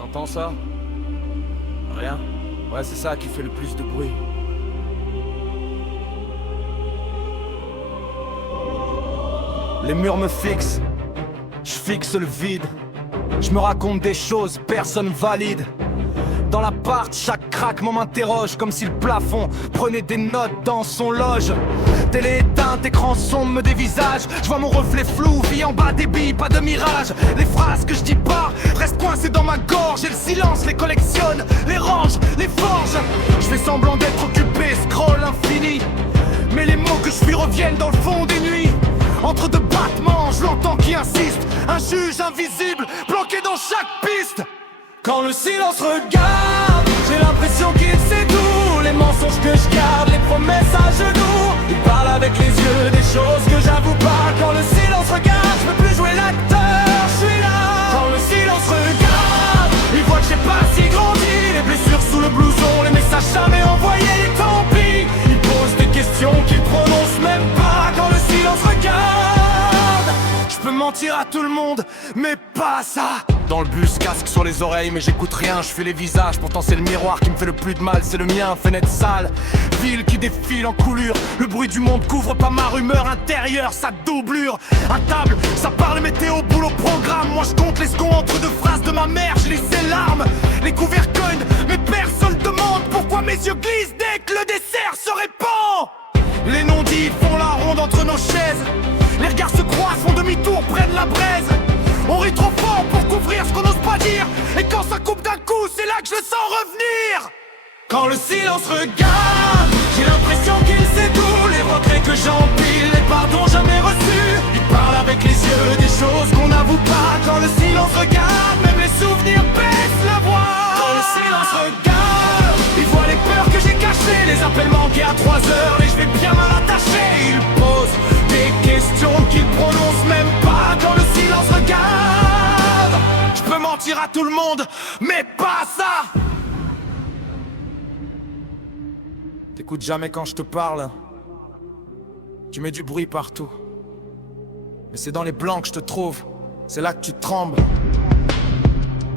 T'entends ça? Rien? Ouais, c'est ça qui fait le plus de bruit. Les murs me fixent, je fixe le vide. Je me raconte des choses, personne valide. Dans l'appart, chaque craquement m'interroge, comme si le plafond prenait des notes dans son loge. Télé éteinte, écran sombre me dévisage. Je vois mon reflet flou, vie en bas des billes, pas de mirage. Les phrases que je dis pas restent coincées dans ma gorge. Et le silence les collectionne, les range, les forge. Je fais semblant d'être occupé, scroll infini. Mais les mots que je fuis reviennent dans le fond des nuits. Entre deux battements, je l'entends qui insiste. Un juge invisible, bloqué dans chaque piste. Quand le silence regarde, j'ai l'impression qu'il sait tout. Les mensonges que je garde, les promesses à genoux. Il parle avec les yeux des choses que j'avoue pas. Quand le silence regarde, je peux plus jouer l'acteur, je suis là. Quand le silence regarde, il voit que j'ai pas si grandi. Les blessures sous le blouson, les messages jamais envoyés, tant pis. Il pose des questions qu'il prononce même pas. Quand le silence regarde, je peux mentir à tout le monde, mais pas ça. Dans le bus, casque sur les oreilles, mais j'écoute rien, je fais les visages. Pourtant c'est le miroir qui me fait le plus de mal, c'est le mien, fenêtre sale. Ville qui défile en coulure, le bruit du monde couvre pas ma rumeur intérieure, sa doublure. À table, ça parle météo, boulot, programme. Moi je compte les secondes entre deux phrases de ma mère, je lis ses larmes. Les couverts cognent, mais personne demande pourquoi mes yeux glissent dès que le dessert se répand. Les non-dits font la ronde entre nos chaises. Les regards se croisent, font demi-tour, prennent la braise. On rit trop fort pour couvrir ce qu'on n'ose pas dire. Et quand ça coupe d'un coup, c'est là que je le sens revenir. Quand le silence regarde, j'ai l'impression qu'il sait tout. Les regrets que j'empile, les pardons jamais reçus. Il parle avec les yeux des choses qu'on n'avoue pas. Quand le silence regarde, même les souvenirs baissent la voix. Quand le silence regarde, il voit les peurs que j'ai cachées. Les appels manqués à 3 heures, et je vais bien mal attaché. Il pose des questions qu'il prononce même pas. Quand le silence regarde, je peux mentir à tout le monde, mais pas ça. T'écoutes jamais quand je te parle. Tu mets du bruit partout. Mais c'est dans les blancs que je te trouve. C'est là que tu trembles.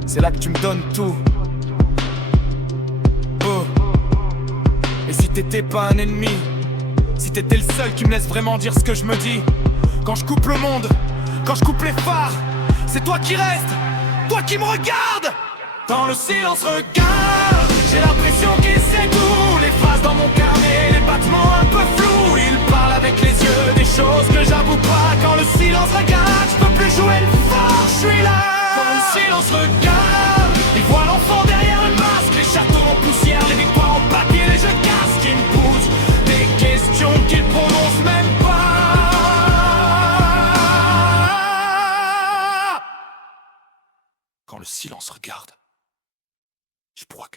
C'est là que tu me donnes tout. Oh. Et si t'étais pas un ennemi, si t'étais le seul qui me laisse vraiment dire ce que je me dis. Quand je coupe le monde, quand je coupe les phares, c'est toi qui restes, toi qui me regardes. Quand le silence regarde, j'ai l'impression qu'il sait tout. Les phrases dans mon carnet, les battements un peu flous. Il parle avec les yeux des choses que j'avoue pas. Quand le silence regarde, je peux plus jouer le fort, je suis là. Quand le silence regarde, il voit l'enfant derrière le masque. Les châteaux en poussière, les victoires en papier, les jeux de casse qui me poussent des questions qu'il prononce même pas. Quand le silence regarde, je broie.